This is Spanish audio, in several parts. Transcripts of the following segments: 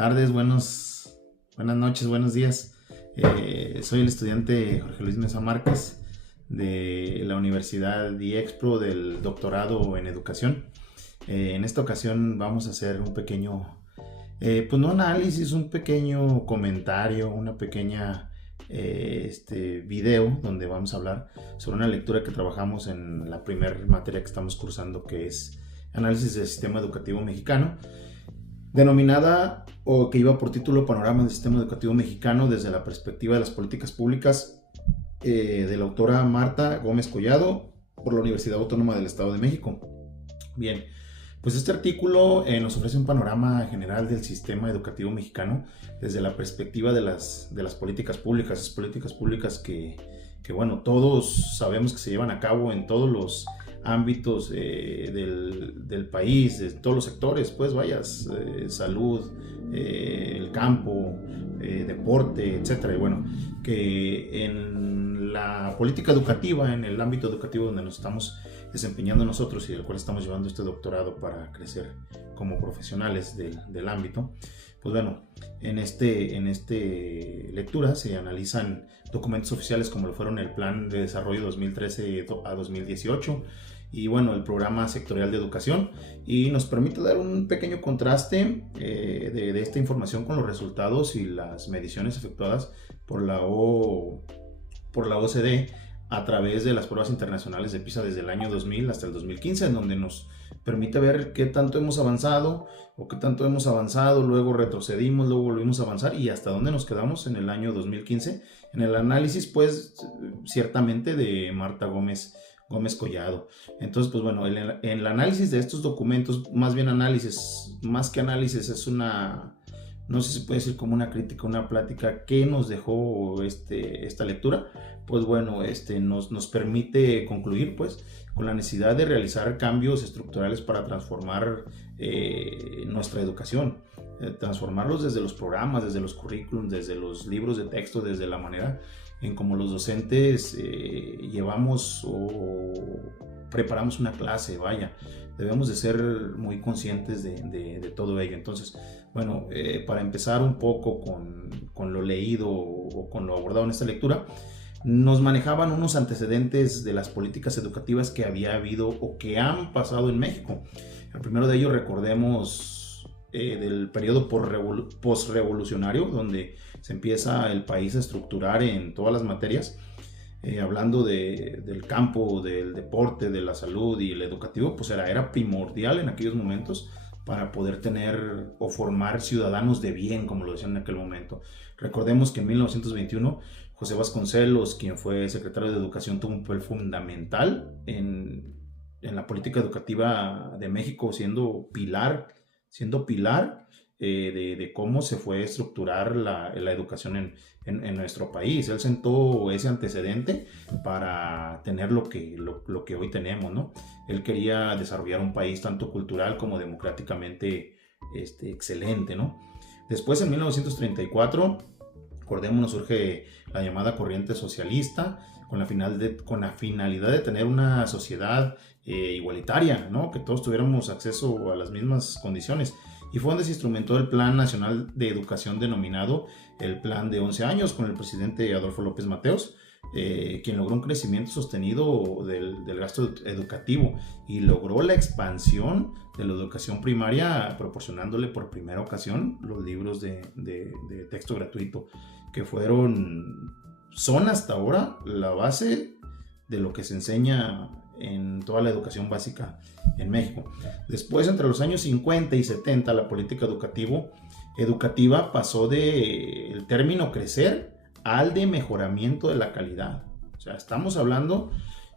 tardes, buenas noches, buenos días. Soy el estudiante Jorge Luis Mesa Márquez de la Universidad IEXPRO del doctorado en educación. En esta ocasión vamos a hacer un pequeño, pues no análisis, un pequeño comentario, una pequeña video donde vamos a hablar sobre una lectura que trabajamos en la primera materia que estamos cursando, que es Análisis del Sistema Educativo Mexicano, denominada o que lleva por título Panorama del Sistema Educativo Mexicano desde la perspectiva de las políticas públicas, de la autora Marta Gómez Collado, por la Universidad Autónoma del Estado de México. Bien, pues este artículo nos ofrece un panorama general del sistema educativo mexicano desde la perspectiva de las políticas públicas, esas políticas públicas que bueno, todos sabemos que se llevan a cabo en todos los ámbitos del país, de todos los sectores, pues vayas, salud, el campo, deporte, etcétera. Y bueno, que en la política educativa, en el ámbito educativo donde nos estamos desempeñando nosotros y del cual estamos llevando este doctorado para crecer como profesionales del ámbito, pues bueno, en este lectura se analizan documentos oficiales como lo fueron el Plan de Desarrollo 2013 a 2018 y bueno, el Programa Sectorial de Educación, y nos permite dar un pequeño contraste de esta información con los resultados y las mediciones efectuadas por la OCDE a través de las pruebas internacionales de PISA desde el año 2000 hasta el 2015, en donde nos permite ver qué tanto hemos avanzado o qué tanto hemos avanzado, luego retrocedimos, luego volvimos a avanzar y hasta dónde nos quedamos en el año 2015 en el análisis, pues ciertamente de Marta Gómez Collado. Entonces, pues bueno, en el análisis de estos documentos, más bien análisis, más que análisis, es una, no sé si puede decir como una crítica, una plática que nos dejó esta lectura. Pues bueno, nos permite concluir pues con la necesidad de realizar cambios estructurales para transformar nuestra educación, transformarlos desde los programas, desde los currículums, desde los libros de texto, desde la manera en cómo los docentes llevamos o preparamos una clase, vaya. Debemos de ser muy conscientes de todo ello. Entonces, bueno, para empezar un poco con lo leído o con lo abordado en esta lectura, nos manejaban unos antecedentes de las políticas educativas que había habido o que han pasado en México. El primero de ellos, recordemos, del periodo postrevolucionario, donde se empieza el país a estructurar en todas las materias, hablando del campo, del deporte, de la salud y el educativo, pues era primordial en aquellos momentos para poder tener o formar ciudadanos de bien, como lo decían en aquel momento. Recordemos que en 1921 José Vasconcelos, quien fue secretario de Educación, tuvo un papel fundamental en la política educativa de México, siendo pilar de cómo se fue a estructurar la educación en nuestro país. Él sentó ese antecedente para tener lo que hoy tenemos, ¿no? Él quería desarrollar un país tanto cultural como democráticamente excelente, ¿no? Después, en 1934, recordémonos, surge la llamada corriente socialista con la finalidad de tener una sociedad igualitaria, ¿no? Que todos tuviéramos acceso a las mismas condiciones. Y fue donde se instrumentó el Plan Nacional de Educación denominado el Plan de 11 años con el presidente Adolfo López Mateos, quien logró un crecimiento sostenido del gasto educativo y logró la expansión de la educación primaria, proporcionándole por primera ocasión los libros de texto gratuito, que son hasta ahora la base de lo que se enseña en toda la educación básica en México. Después, entre los años 50 y 70, la política educativa pasó del término crecer al de mejoramiento de la calidad. O sea, estamos hablando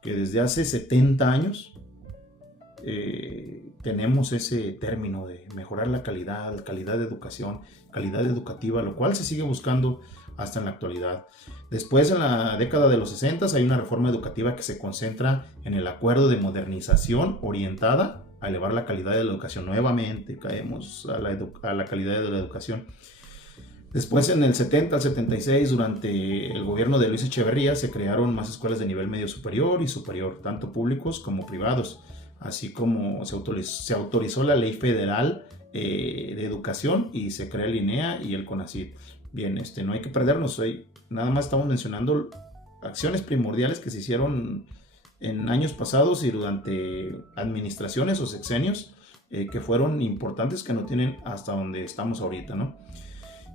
que desde hace 70 años tenemos ese término de mejorar la calidad de educación, calidad educativa, lo cual se sigue buscando hasta en la actualidad. Después, en la década de los 60, hay una reforma educativa que se concentra en el acuerdo de modernización orientada a elevar la calidad de la educación. Nuevamente caemos a la calidad de la educación. Después, en el 70 al 76, durante el gobierno de Luis Echeverría, se crearon más escuelas de nivel medio superior y superior, tanto públicos como privados, así como se autorizó la ley federal de Educación y se crea el INEA y el CONACYT. Bien, no hay que perdernos, nada más estamos mencionando acciones primordiales que se hicieron en años pasados y durante administraciones o sexenios que fueron importantes, que no tienen hasta donde estamos ahorita, ¿no?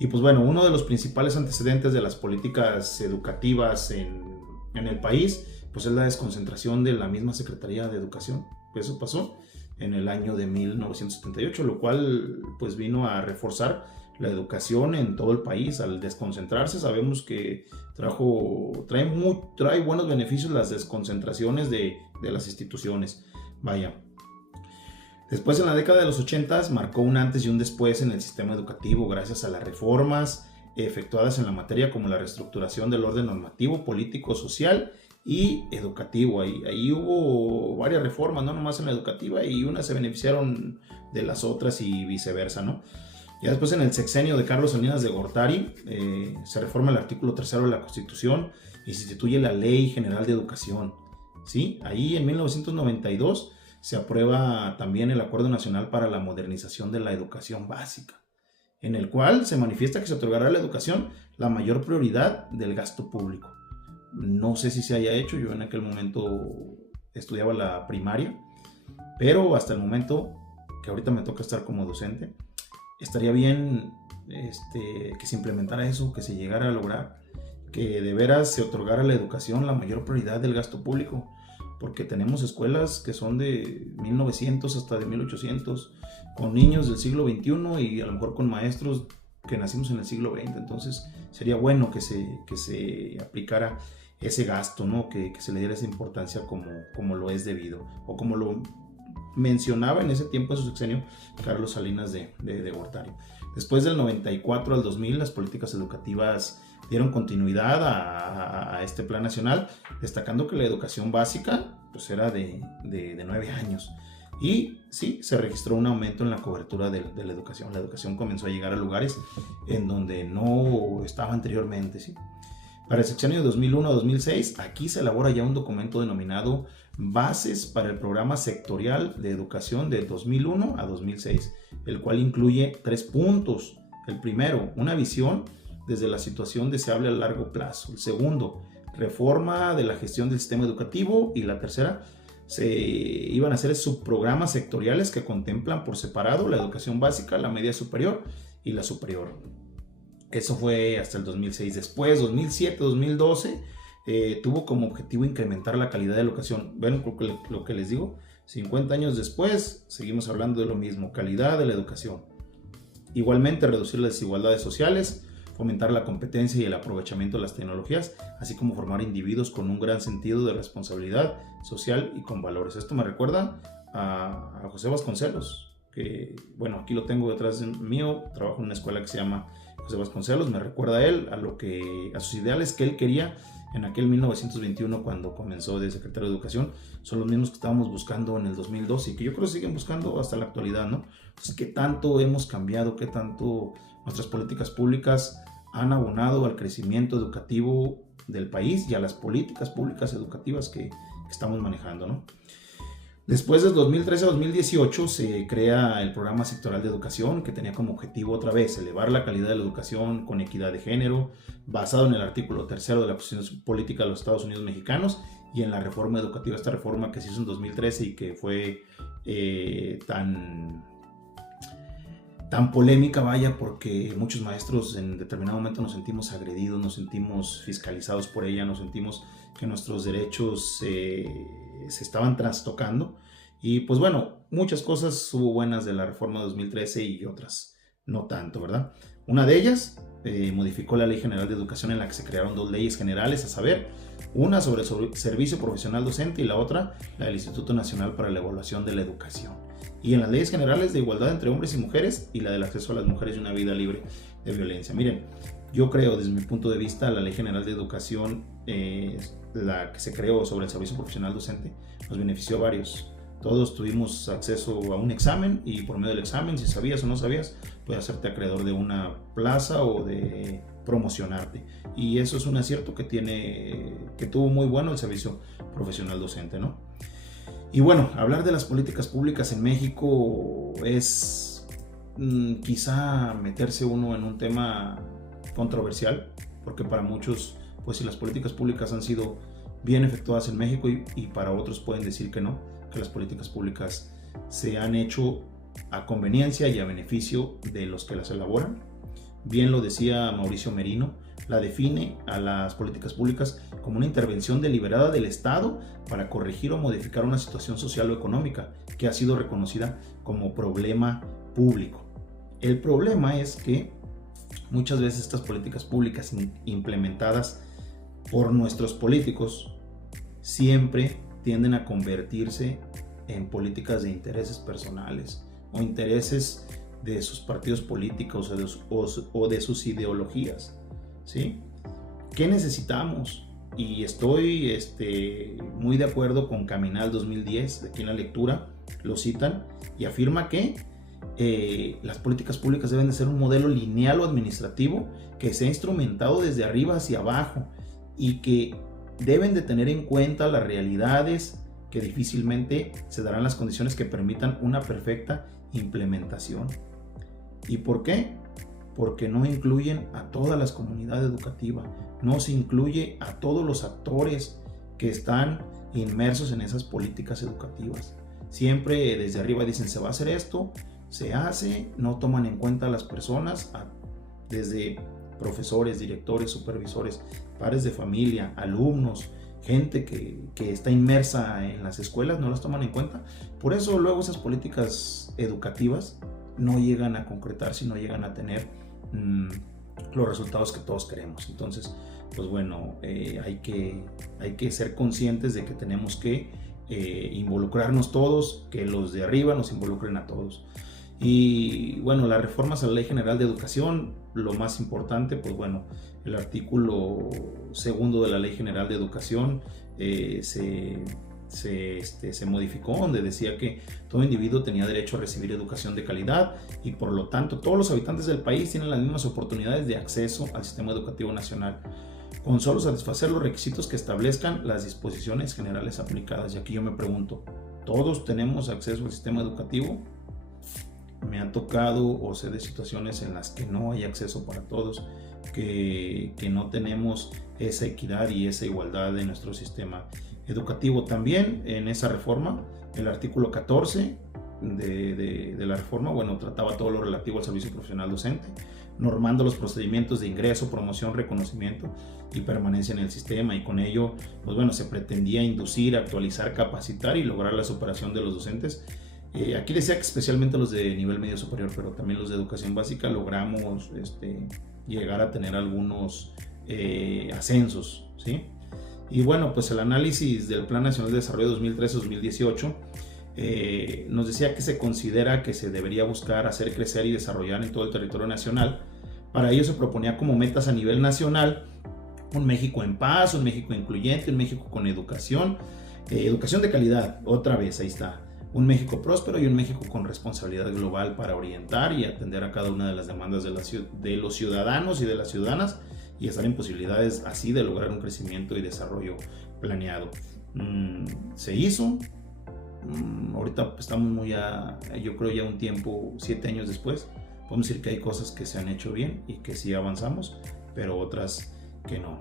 Y pues bueno, uno de los principales antecedentes de las políticas educativas en el país, pues es la desconcentración de la misma Secretaría de Educación. Eso pasó en el año de 1978, lo cual pues vino a reforzar la educación en todo el país. Al desconcentrarse, sabemos que trae buenos beneficios las desconcentraciones de las instituciones. Vaya. Después, en la década de los 80, marcó un antes y un después en el sistema educativo gracias a las reformas efectuadas en la materia, como la reestructuración del orden normativo, político, social y educativo. Ahí hubo varias reformas, no nomás en la educativa, y unas se beneficiaron de las otras y viceversa, ¿no? Ya después, en el sexenio de Carlos Salinas de Gortari, se reforma el artículo 3 de la Constitución y se instituye la Ley General de Educación, ¿sí? Ahí, en 1992, se aprueba también el Acuerdo Nacional para la Modernización de la Educación Básica, en el cual se manifiesta que se otorgará a la educación la mayor prioridad del gasto público. No sé si se haya hecho, yo en aquel momento estudiaba la primaria, pero hasta el momento, que ahorita me toca estar como docente, estaría bien que se implementara eso, que se llegara a lograr, que de veras se otorgara a la educación la mayor prioridad del gasto público, porque tenemos escuelas que son de 1900 hasta de 1800, con niños del siglo XXI y a lo mejor con maestros que nacimos en el siglo XX. Entonces sería bueno que se aplicara ese gasto, ¿no? Que se le diera esa importancia como lo es debido, o como lo mencionaba en ese tiempo, en su sexenio, Carlos Salinas de Gortari. Después del 94 al 2000, las políticas educativas dieron continuidad a este plan nacional, destacando que la educación básica pues era de 9 años. Y sí, se registró un aumento en la cobertura de la educación. La educación comenzó a llegar a lugares en donde no estaba anteriormente, ¿sí? Para el sexenio de 2001 a 2006, aquí se elabora ya un documento denominado Bases para el Programa Sectorial de Educación de 2001 a 2006, el cual incluye 3 puntos. El primero, una visión desde la situación deseable a largo plazo. El segundo, reforma de la gestión del sistema educativo. Y la tercera, se iban a hacer subprogramas sectoriales que contemplan por separado la educación básica, la media superior y la superior. Eso fue hasta el 2006. Después, 2007, 2012, tuvo como objetivo incrementar la calidad de la educación. ¿Ven lo que les digo? 50 años después, seguimos hablando de lo mismo, calidad de la educación. Igualmente, reducir las desigualdades sociales, fomentar la competencia y el aprovechamiento de las tecnologías, así como formar individuos con un gran sentido de responsabilidad social y con valores. Esto me recuerda a José Vasconcelos, que, bueno, aquí lo tengo detrás mío, trabajo en una escuela que se llama José Vasconcelos. Me recuerda a él, a sus ideales que él quería en aquel 1921 cuando comenzó de secretario de Educación. Son los mismos que estábamos buscando en el 2012 y que yo creo que siguen buscando hasta la actualidad, ¿no? Entonces, ¿qué tanto hemos cambiado? ¿Qué tanto nuestras políticas públicas han abonado al crecimiento educativo del país y a las políticas públicas educativas que estamos manejando, ¿no? Después del 2013 a 2018 se crea el Programa Sectorial de Educación, que tenía como objetivo otra vez elevar la calidad de la educación con equidad de género, basado en el artículo 3 de la Constitución Política de los Estados Unidos Mexicanos y en la reforma educativa, esta reforma que se hizo en 2013 y que fue tan polémica, vaya, porque muchos maestros en determinado momento nos sentimos agredidos, nos sentimos fiscalizados por ella, nos sentimos que nuestros derechos se estaban trastocando. Y pues bueno, muchas cosas hubo buenas de la reforma de 2013 y otras no tanto, ¿verdad? Una de ellas modificó la Ley General de Educación, en la que se crearon 2 leyes generales, a saber, una sobre el servicio profesional docente y la otra, la del Instituto Nacional para la Evaluación de la Educación. Y en las leyes generales de igualdad entre hombres y mujeres y la del acceso a las mujeres y una vida libre de violencia. Miren, yo creo, desde mi punto de vista, la Ley General de Educación, la que se creó sobre el servicio profesional docente, nos benefició a varios. Todos tuvimos acceso a un examen y por medio del examen, si sabías o no sabías, puedes hacerte acreedor de una plaza o de promocionarte. Y eso es un acierto que tuvo muy bueno el servicio profesional docente, ¿no? Y bueno, hablar de las políticas públicas en México es quizá meterse uno en un tema controversial, porque para muchos, pues si las políticas públicas han sido bien efectuadas en México y para otros pueden decir que no, que las políticas públicas se han hecho a conveniencia y a beneficio de los que las elaboran. Bien lo decía Mauricio Merino, la define a las políticas públicas como una intervención deliberada del Estado para corregir o modificar una situación social o económica que ha sido reconocida como problema público. El problema es que muchas veces estas políticas públicas implementadas por nuestros políticos siempre tienden a convertirse en políticas de intereses personales o intereses de sus partidos políticos o de sus ideologías, ¿sí? ¿Qué necesitamos? Y estoy muy de acuerdo con Caminal 2010, de aquí en la lectura lo citan y afirma que las políticas públicas deben de ser un modelo lineal o administrativo que sea instrumentado desde arriba hacia abajo y que deben de tener en cuenta las realidades que difícilmente se darán las condiciones que permitan una perfecta implementación. ¿Y por qué? Porque no incluyen a toda la comunidad educativa, no se incluye a todos los actores que están inmersos en esas políticas educativas. Siempre desde arriba dicen se va a hacer esto, se hace, no toman en cuenta a las personas, desde profesores, directores, supervisores, padres de familia, alumnos, gente que está inmersa en las escuelas, no las toman en cuenta. Por eso luego esas políticas educativas no llegan a concretarse y no llegan a tener los resultados que todos queremos. Entonces, pues bueno, hay que ser conscientes de que tenemos que involucrarnos todos, que los de arriba nos involucren a todos. Y bueno, las reformas a la Ley General de Educación, lo más importante, pues bueno, el artículo 2 de la Ley General de Educación se modificó, donde decía que todo individuo tenía derecho a recibir educación de calidad y por lo tanto todos los habitantes del país tienen las mismas oportunidades de acceso al sistema educativo nacional, con solo satisfacer los requisitos que establezcan las disposiciones generales aplicadas. Y aquí yo me pregunto, ¿todos tenemos acceso al sistema educativo? Me ha tocado o sé de situaciones en las que no hay acceso para todos, que no tenemos esa equidad y esa igualdad en nuestro sistema educativo. También en esa reforma, el artículo 14 de la reforma, bueno, trataba todo lo relativo al servicio profesional docente, normando los procedimientos de ingreso, promoción, reconocimiento y permanencia en el sistema, y con ello, pues bueno, se pretendía inducir, actualizar, capacitar y lograr la superación de los docentes. Aquí decía que especialmente los de nivel medio superior, pero también los de educación básica logramos llegar a tener algunos ascensos, ¿sí? Y bueno, pues el análisis del Plan Nacional de Desarrollo 2013-2018 nos decía que se considera que se debería buscar hacer crecer y desarrollar en todo el territorio nacional. Para ello se proponía como metas a nivel nacional un México en paz, un México incluyente, un México con educación de calidad, otra vez, ahí está. Un México próspero y un México con responsabilidad global para orientar y atender a cada una de las demandas de los ciudadanos y de las ciudadanas y estar en posibilidades así de lograr un crecimiento y desarrollo planeado. Se hizo. Ahorita estamos yo creo ya un tiempo, 7 años después, podemos decir que hay cosas que se han hecho bien y que sí avanzamos, pero otras que no.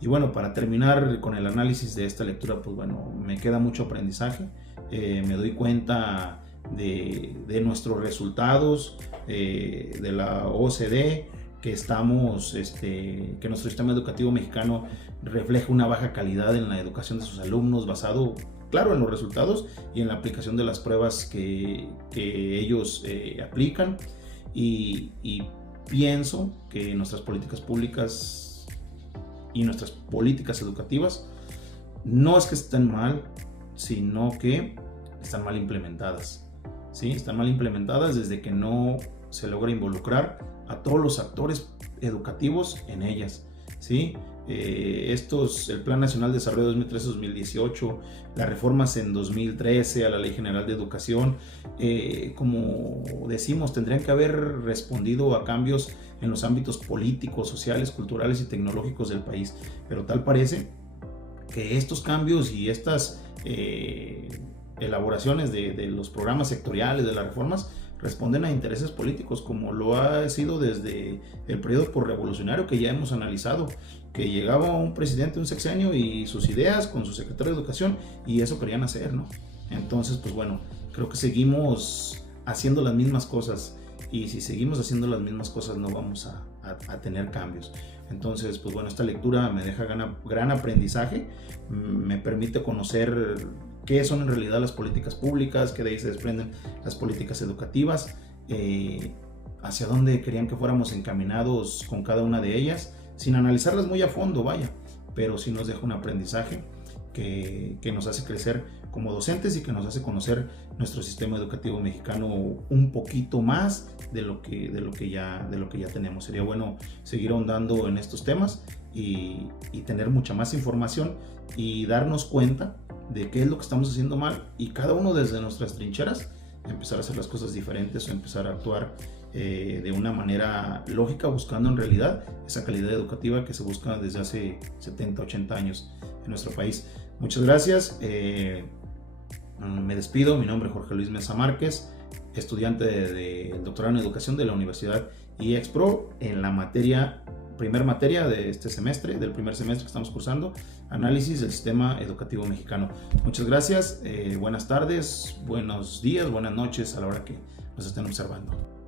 Y bueno, para terminar con el análisis de esta lectura, pues bueno, me queda mucho aprendizaje. Me doy cuenta de nuestros resultados, de la OCDE, que que nuestro sistema educativo mexicano refleja una baja calidad en la educación de sus alumnos, basado, claro, en los resultados y en la aplicación de las pruebas que ellos aplican. Y pienso que nuestras políticas públicas y nuestras políticas educativas no es que estén mal, sino que están mal implementadas, ¿sí? Están mal implementadas desde que no se logra involucrar a todos los actores educativos en ellas, ¿sí? El Plan Nacional de Desarrollo 2013-2018, las reformas en 2013 a la Ley General de Educación, como decimos, tendrían que haber respondido a cambios en los ámbitos políticos, sociales, culturales y tecnológicos del país, pero tal parece que estos cambios y estas elaboraciones de los programas sectoriales, de las reformas, responden a intereses políticos, como lo ha sido desde el periodo revolucionario que ya hemos analizado, que llegaba un presidente, un sexenio, y sus ideas con su secretario de Educación, y eso querían hacer, ¿no? Entonces, pues bueno, creo que seguimos haciendo las mismas cosas, y si seguimos haciendo las mismas cosas no vamos a tener cambios. Entonces, pues bueno, esta lectura me deja gran aprendizaje, me permite conocer qué son en realidad las políticas públicas, que de ahí se desprenden las políticas educativas, hacia dónde querían que fuéramos encaminados con cada una de ellas, sin analizarlas muy a fondo, vaya, pero sí nos deja un aprendizaje que nos hace crecer como docentes y que nos hace conocer nuestro sistema educativo mexicano un poquito más de lo que ya tenemos. Sería bueno seguir ahondando en estos temas y tener mucha más información y darnos cuenta de qué es lo que estamos haciendo mal, y cada uno desde nuestras trincheras empezar a hacer las cosas diferentes o empezar a actuar de una manera lógica, buscando en realidad esa calidad educativa que se busca desde hace 70, 80 años en nuestro país. Muchas gracias. Me despido. Mi nombre es Jorge Luis Mesa Márquez, estudiante del doctorado en educación de la Universidad IEXPRO, en la primer materia de este semestre, del primer semestre que estamos cursando, análisis del sistema educativo mexicano. Muchas gracias. Buenas tardes, buenos días, buenas noches a la hora que nos estén observando.